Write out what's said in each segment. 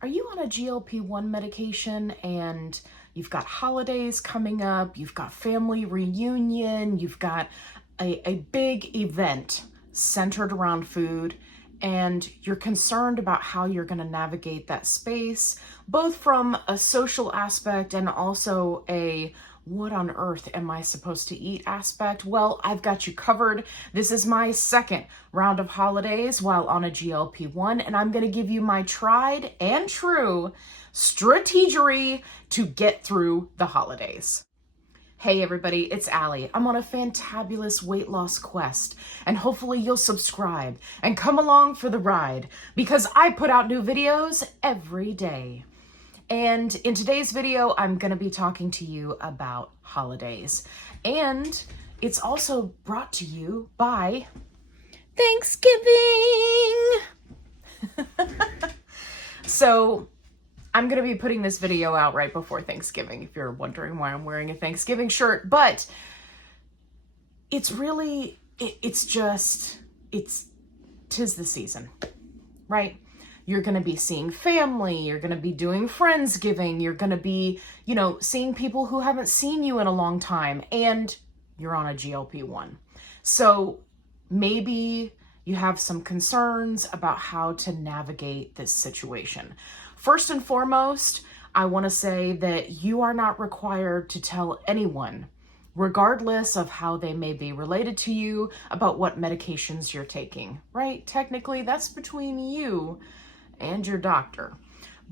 Are you on a GLP-1 medication and you've got holidays coming up, you've got family reunion, you've got a big event centered around food, and you're concerned about how you're going to navigate that space, both from a social aspect and also a what on earth am I supposed to eat aspect? Well, I've got you covered. This is my second round of holidays while on a GLP-1, and I'm going to give you my tried and true strategery to get through the holidays. Hey everybody, it's Allie. I'm on a fantabulous weight loss quest, and hopefully you'll subscribe and come along for the ride because I put out new videos every day. And in today's video, I'm going to be talking to you about holidays. And it's also brought to you by Thanksgiving. So I'm going to be putting this video out right before Thanksgiving, if you're wondering why I'm wearing a Thanksgiving shirt. But it's really, tis the season, right? You're going to be seeing family, you're going to be doing Friendsgiving, you're going to be, seeing people who haven't seen you in a long time, and you're on a GLP-1. So maybe you have some concerns about how to navigate this situation. First and foremost, I want to say that you are not required to tell anyone, regardless of how they may be related to you, about what medications you're taking, right? Technically, that's between you and your doctor.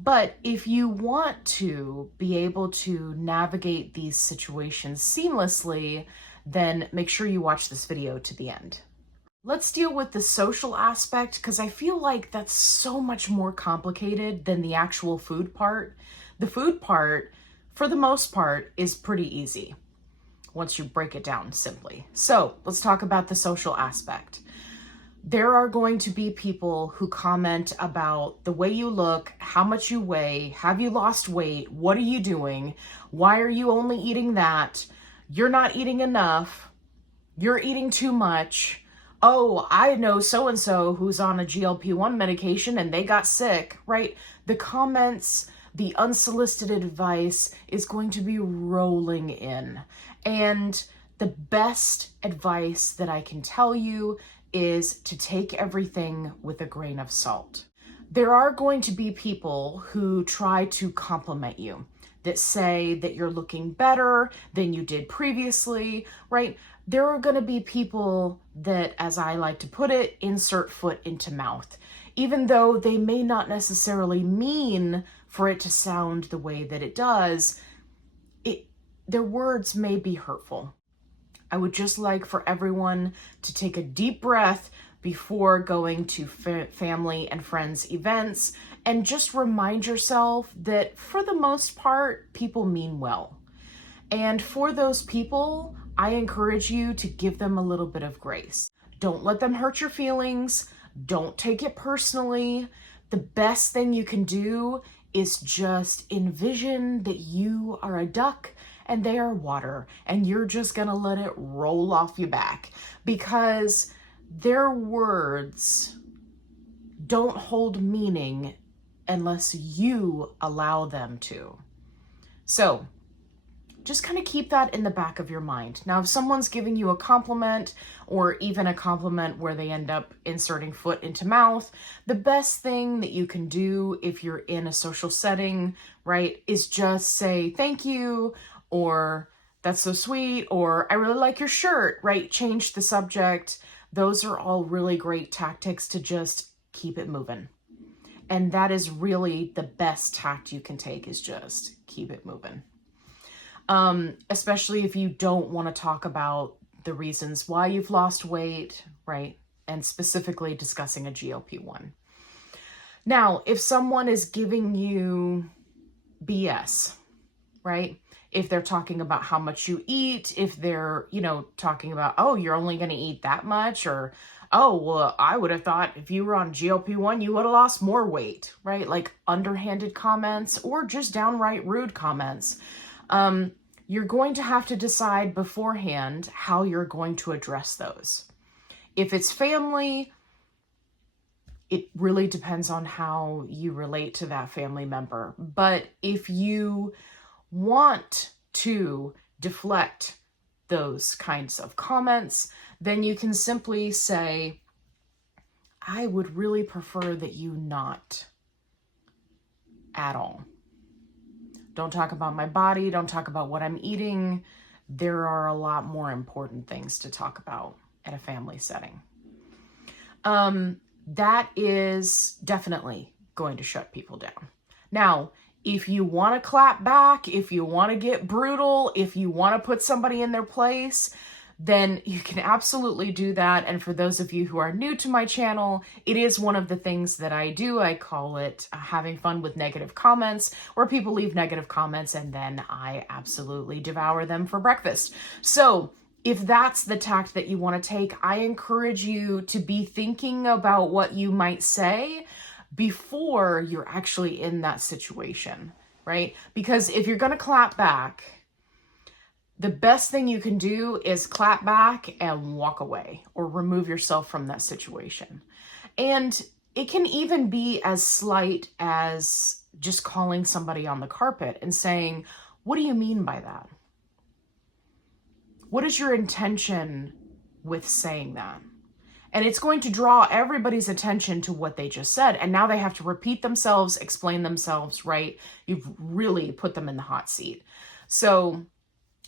But if you want to be able to navigate these situations seamlessly, then make sure you watch this video to the end. Let's deal with the social aspect, because I feel like that's so much more complicated than the actual food part. The food part, for the most part, is pretty easy once you break it down simply. So let's talk about the social aspect. There are going to be people who comment about the way you look, how much you weigh, have you lost weight, what are you doing, why are you only eating that, you're not eating enough, you're eating too much, oh, I know so-and-so who's on a GLP-1 medication and they got sick, right? The comments, the unsolicited advice is going to be rolling in. And the best advice that I can tell you is to take everything with a grain of salt. There are going to be people who try to compliment you, that say that you're looking better than you did previously, right? There are going to be people that, as I like to put it, insert foot into mouth, even though they may not necessarily mean for it to sound the way that it does. Their words may be hurtful. I would just like for everyone to take a deep breath before going to family and friends events and just remind yourself that for the most part, people mean well. And for those people, I encourage you to give them a little bit of grace. Don't let them hurt your feelings. Don't take it personally. The best thing you can do is just envision that you are a duck and they are water, and you're just gonna let it roll off your back, because their words don't hold meaning unless you allow them to. So just kind of keep that in the back of your mind. Now, if someone's giving you a compliment, or even a compliment where they end up inserting foot into mouth, the best thing that you can do if you're in a social setting, right, is just say thank you, or that's so sweet, or I really like your shirt, right? Change the subject. Those are all really great tactics to just keep it moving. And that is really the best tact you can take, is just keep it moving. Especially if you don't want to talk about the reasons why you've lost weight, right? And specifically discussing a GLP-1. Now, if someone is giving you BS, right? If they're talking about how much you eat, if they're, talking about, oh, you're only going to eat that much, or, oh, well, I would have thought if you were on GLP-1, you would have lost more weight, right? Like underhanded comments or just downright rude comments. You're going to have to decide beforehand how you're going to address those. If it's family, it really depends on how you relate to that family member. But if you want to deflect those kinds of comments, then you can simply say, I would really prefer that you not at all. Don't talk about my body. Don't talk about what I'm eating. There are a lot more important things to talk about at a family setting. That is definitely going to shut people down. Now, if you want to clap back, if you want to get brutal, if you want to put somebody in their place, then you can absolutely do that. And for those of you who are new to my channel, it is one of the things that I do. I call it having fun with negative comments, where people leave negative comments and then I absolutely devour them for breakfast. So if that's the tact that you want to take, I encourage you to be thinking about what you might say before you're actually in that situation, right? Because if you're going to clap back, the best thing you can do is clap back and walk away or remove yourself from that situation. And it can even be as slight as just calling somebody on the carpet and saying, what do you mean by that? What is your intention with saying that? And it's going to draw everybody's attention to what they just said. And now they have to repeat themselves, explain themselves, right? You've really put them in the hot seat. So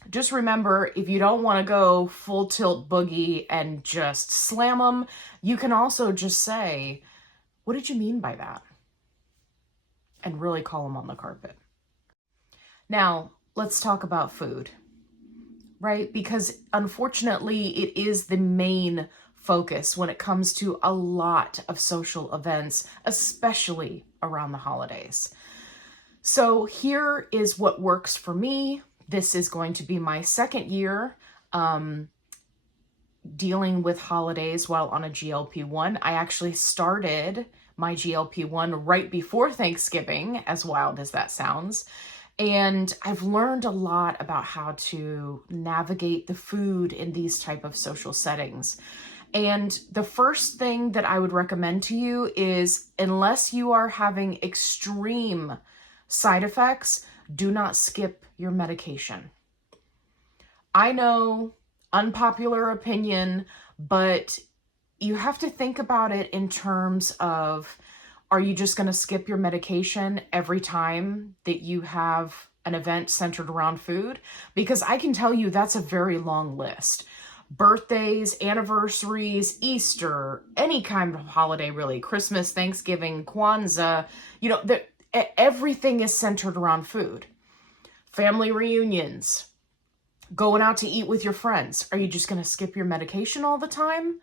just remember, if you don't want to go full tilt boogie and just slam them, you can also just say, what did you mean by that? And really call them on the carpet. Now, let's talk about food, right? Because unfortunately, it is the main focus when it comes to a lot of social events, especially around the holidays. So here is what works for me. This is going to be my second year dealing with holidays while on a GLP-1. I actually started my GLP-1 right before Thanksgiving, as wild as that sounds. And I've learned a lot about how to navigate the food in these type of social settings. And the first thing that I would recommend to you is, unless you are having extreme side effects, do not skip your medication. I know, unpopular opinion, but you have to think about it in terms of, are you just going to skip your medication every time that you have an event centered around food? Because I can tell you that's a very long list. Birthdays, anniversaries, Easter, any kind of holiday really, Christmas, Thanksgiving, Kwanzaa, you know, everything is centered around food. Family reunions, going out to eat with your friends. Are you just going to skip your medication all the time?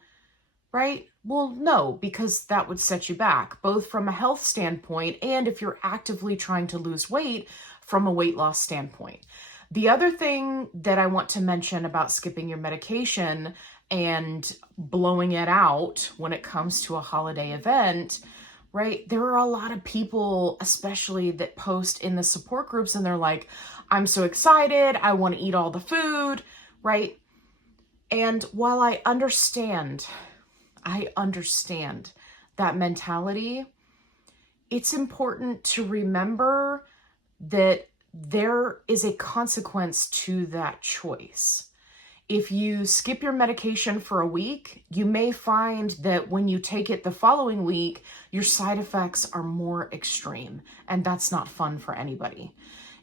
Right? Well, no, because that would set you back, both from a health standpoint and if you're actively trying to lose weight from a weight loss standpoint. The other thing that I want to mention about skipping your medication and blowing it out when it comes to a holiday event, right? There are a lot of people, especially that post in the support groups, and they're like, I'm so excited, I want to eat all the food, right? And while I understand that mentality, it's important to remember that there is a consequence to that choice. If you skip your medication for a week, you may find that when you take it the following week, your side effects are more extreme, and that's not fun for anybody.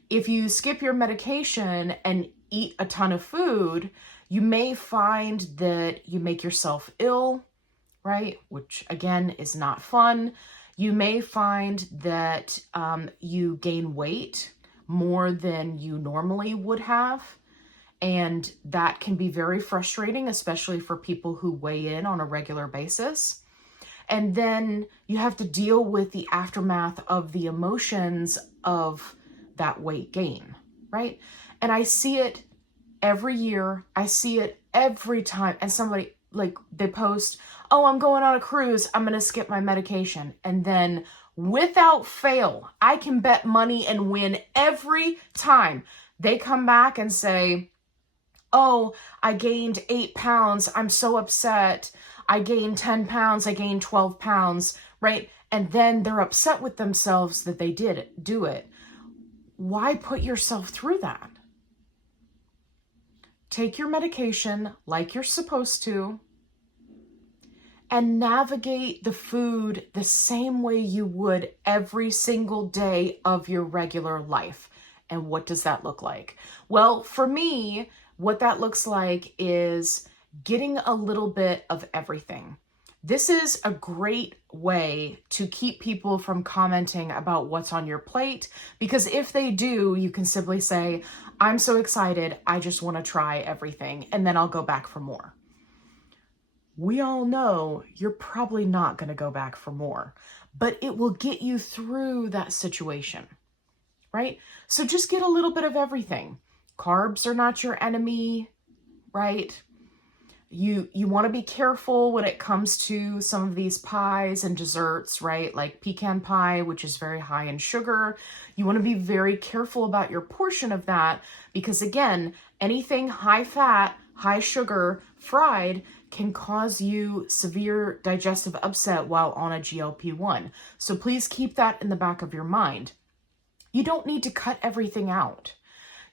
If you skip your medication and eat a ton of food, you may find that you make yourself ill, right? Which again is not fun. You may find that you gain weight more than you normally would have. And that can be very frustrating, especially for people who weigh in on a regular basis. And then you have to deal with the aftermath of the emotions of that weight gain, right? And I see it every year. I see it every time. And somebody, like, they post, oh, I'm going on a cruise, I'm going to skip my medication. And then without fail, I can bet money and win every time they come back and say, oh, I gained 8 pounds. I'm so upset. I gained 10 pounds. I gained 12 pounds, right? And then they're upset with themselves that they did do it. Why put yourself through that? Take your medication like you're supposed to and navigate the food the same way you would every single day of your regular life. And what does that look like? Well, for me, what that looks like is getting a little bit of everything. This is a great way to keep people from commenting about what's on your plate, because if they do, you can simply say, I'm so excited, I just want to try everything, and then I'll go back for more. We all know you're probably not going to go back for more, but it will get you through that situation, right? So just get a little bit of everything. Carbs are not your enemy, right? You want to be careful when it comes to some of these pies and desserts, right? Like pecan pie, which is very high in sugar. You want to be very careful about your portion of that because, again, anything high fat, high sugar, fried can cause you severe digestive upset while on a GLP-1. So please keep that in the back of your mind. You don't need to cut everything out.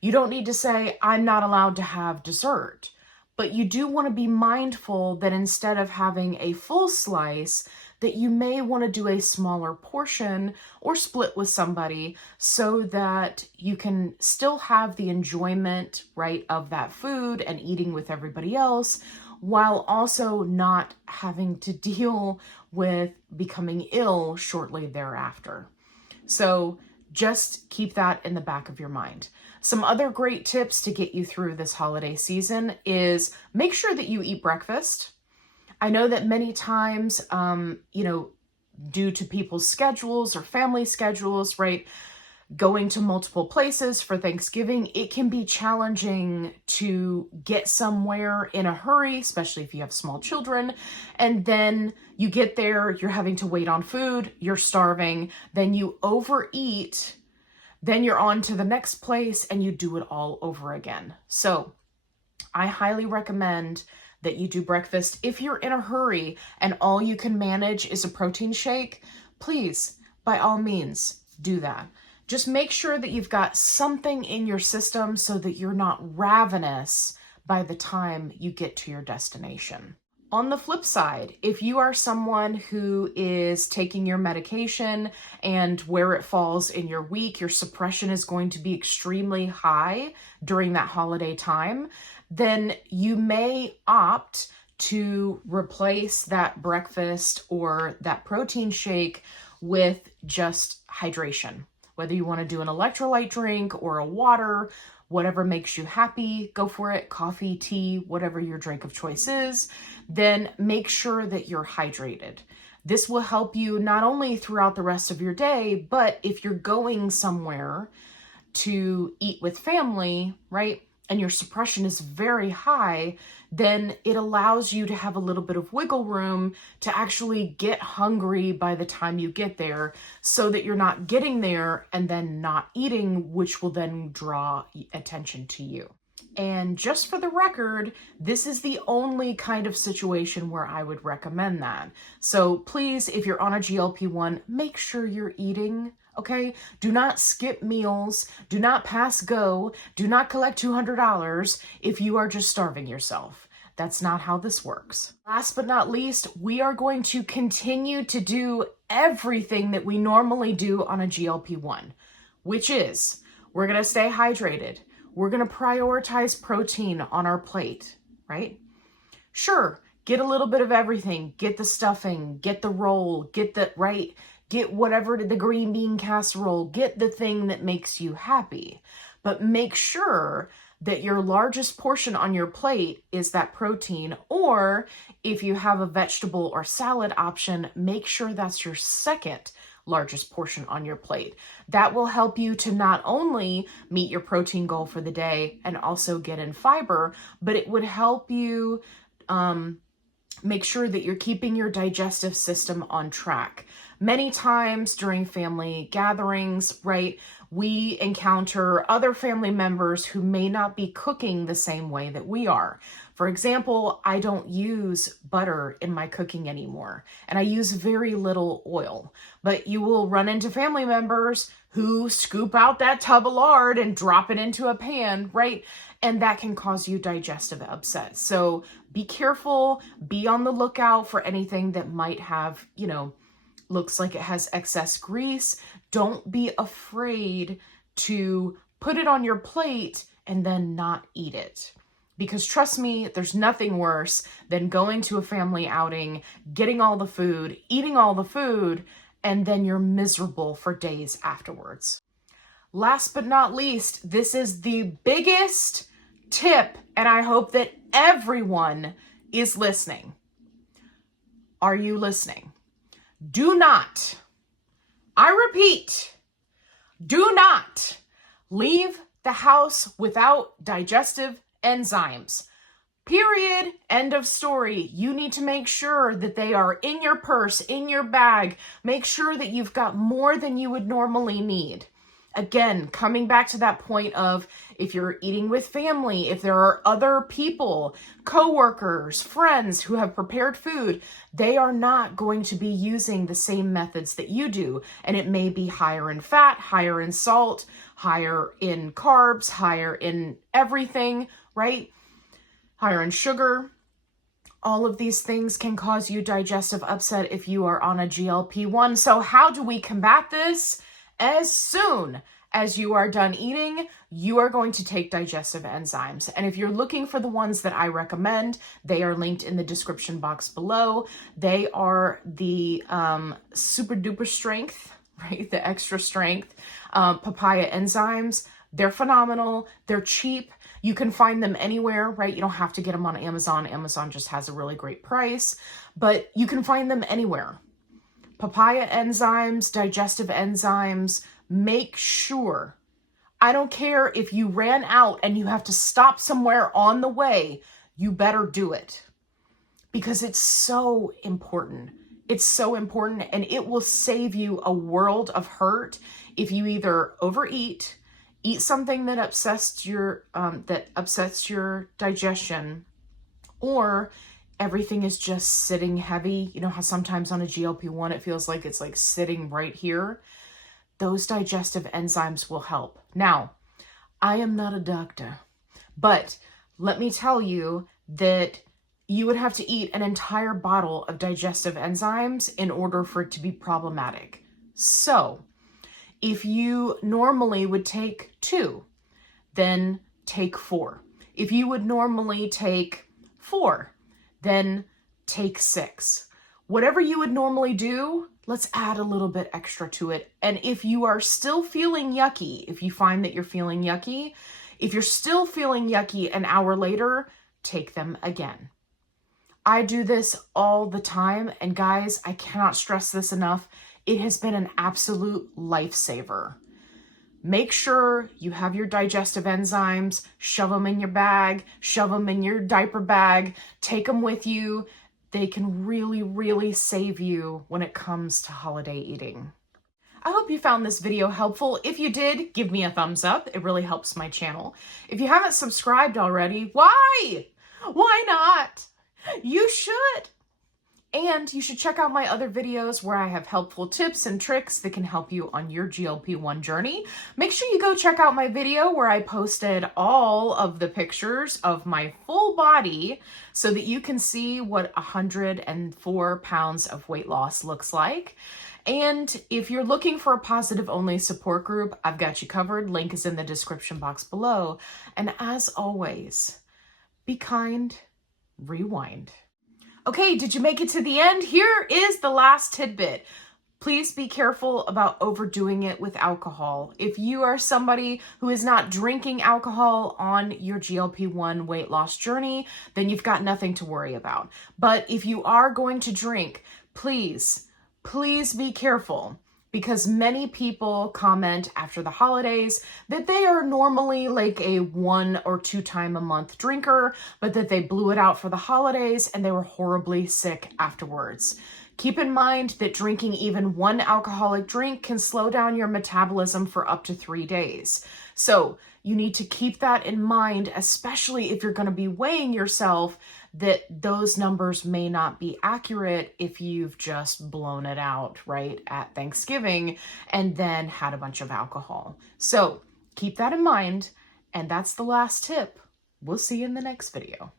You don't need to say, I'm not allowed to have dessert. But you do want to be mindful that instead of having a full slice, that you may want to do a smaller portion or split with somebody so that you can still have the enjoyment, right, of that food and eating with everybody else, while also not having to deal with becoming ill shortly thereafter. So just keep that in the back of your mind. Some other great tips to get you through this holiday season is make sure that you eat breakfast. I know that many times, due to people's schedules or family schedules, right, going to multiple places for Thanksgiving, it can be challenging to get somewhere in a hurry, especially if you have small children. And then you get there, you're having to wait on food, you're starving, then you overeat, then you're on to the next place and you do it all over again. So I highly recommend that you do breakfast. If you're in a hurry and all you can manage is a protein shake, please, by all means, do that. Just make sure that you've got something in your system so that you're not ravenous by the time you get to your destination. On the flip side, if you are someone who is taking your medication and where it falls in your week, your suppression is going to be extremely high during that holiday time, then you may opt to replace that breakfast or that protein shake with just hydration. Whether you want to do an electrolyte drink or a water, whatever makes you happy, go for it. Coffee, tea, whatever your drink of choice is, then make sure that you're hydrated. This will help you not only throughout the rest of your day, but if you're going somewhere to eat with family, right, and your suppression is very high, then it allows you to have a little bit of wiggle room to actually get hungry by the time you get there so that you're not getting there and then not eating, which will then draw attention to you. And just for the record, this is the only kind of situation where I would recommend that. So please, if you're on a GLP-1, make sure you're eating. Okay? Do not skip meals. Do not pass go. Do not collect $200 if you are just starving yourself. That's not how this works. Last but not least, we are going to continue to do everything that we normally do on a GLP-1, which is we're going to stay hydrated. We're going to prioritize protein on our plate, right? Sure, get a little bit of everything. Get the stuffing, get the roll, get whatever, the green bean casserole, get the thing that makes you happy. But make sure that your largest portion on your plate is that protein, or if you have a vegetable or salad option, make sure that's your second largest portion on your plate. That will help you to not only meet your protein goal for the day and also get in fiber, but it would help you make sure that you're keeping your digestive system on track. Many times during family gatherings, right, we encounter other family members who may not be cooking the same way that we are. For example, I don't use butter in my cooking anymore, and I use very little oil. But you will run into family members who scoop out that tub of lard and drop it into a pan, right? And that can cause you digestive upset. So be careful, be on the lookout for anything that might have, looks like it has excess grease. Don't be afraid to put it on your plate and then not eat it. Because trust me, there's nothing worse than going to a family outing, getting all the food, eating all the food, and then you're miserable for days afterwards. Last but not least, this is the biggest tip, and I hope that everyone is listening. Are you listening? Do not, I repeat, do not leave the house without digestive enzymes. Period. End of story. You need to make sure that they are in your purse, in your bag. Make sure that you've got more than you would normally need. Again, coming back to that point of if you're eating with family, if there are other people, coworkers, friends who have prepared food, they are not going to be using the same methods that you do. And it may be higher in fat, higher in salt, higher in carbs, higher in everything, right? Higher in sugar. All of these things can cause you digestive upset if you are on a GLP-1. So how do we combat this? As soon as you are done eating, you are going to take digestive enzymes. And if you're looking for the ones that I recommend, they are linked in the description box below. They are the super duper strength, right? The extra strength papaya enzymes. They're phenomenal. They're cheap. You can find them anywhere, right? You don't have to get them on Amazon. Amazon just has a really great price, but you can find them anywhere. Papaya enzymes, digestive enzymes, make sure. I don't care if you ran out and you have to stop somewhere on the way, you better do it. Because it's so important. It's so important, and it will save you a world of hurt if you either overeat, eat something that upsets your digestion, or everything is just sitting heavy. You know how sometimes on a GLP-1 it feels like it's like sitting right here? Those digestive enzymes will help. Now, I am not a doctor, but let me tell you that you would have to eat an entire bottle of digestive enzymes in order for it to be problematic. So, if you normally would take 2, then take 4. If you would normally take 4, then take 6. Whatever you would normally do, let's add a little bit extra to it. And if you are still feeling yucky, if you find that you're feeling yucky, if you're still feeling yucky an hour later, take them again. I do this all the time, and guys, I cannot stress this enough. It has been an absolute lifesaver. Make sure you have your digestive enzymes, shove them in your bag, shove them in your diaper bag, take them with you. They can really, really save you when it comes to holiday eating. I hope you found this video helpful. If you did, give me a thumbs up. It really helps my channel. If you haven't subscribed already, why? Why not? You should. And you should check out my other videos where I have helpful tips and tricks that can help you on your GLP-1 journey. Make sure you go check out my video where I posted all of the pictures of my full body so that you can see what 104 pounds of weight loss looks like. And if you're looking for a positive-only support group, I've got you covered. Link is in the description box below. And as always, be kind, rewind. Okay, did you make it to the end? Here is the last tidbit. Please be careful about overdoing it with alcohol. If you are somebody who is not drinking alcohol on your GLP-1 weight loss journey, then you've got nothing to worry about. But if you are going to drink, please be careful. Because many people comment after the holidays that they are normally like a 1 or 2 time a month drinker, but that they blew it out for the holidays and they were horribly sick afterwards. Keep in mind that drinking even one alcoholic drink can slow down your metabolism for up to 3 days. So you need to keep that in mind, especially if you're going to be weighing yourself, that those numbers may not be accurate if you've just blown it out, right, at Thanksgiving and then had a bunch of alcohol. So keep that in mind. And that's the last tip. We'll see you in the next video.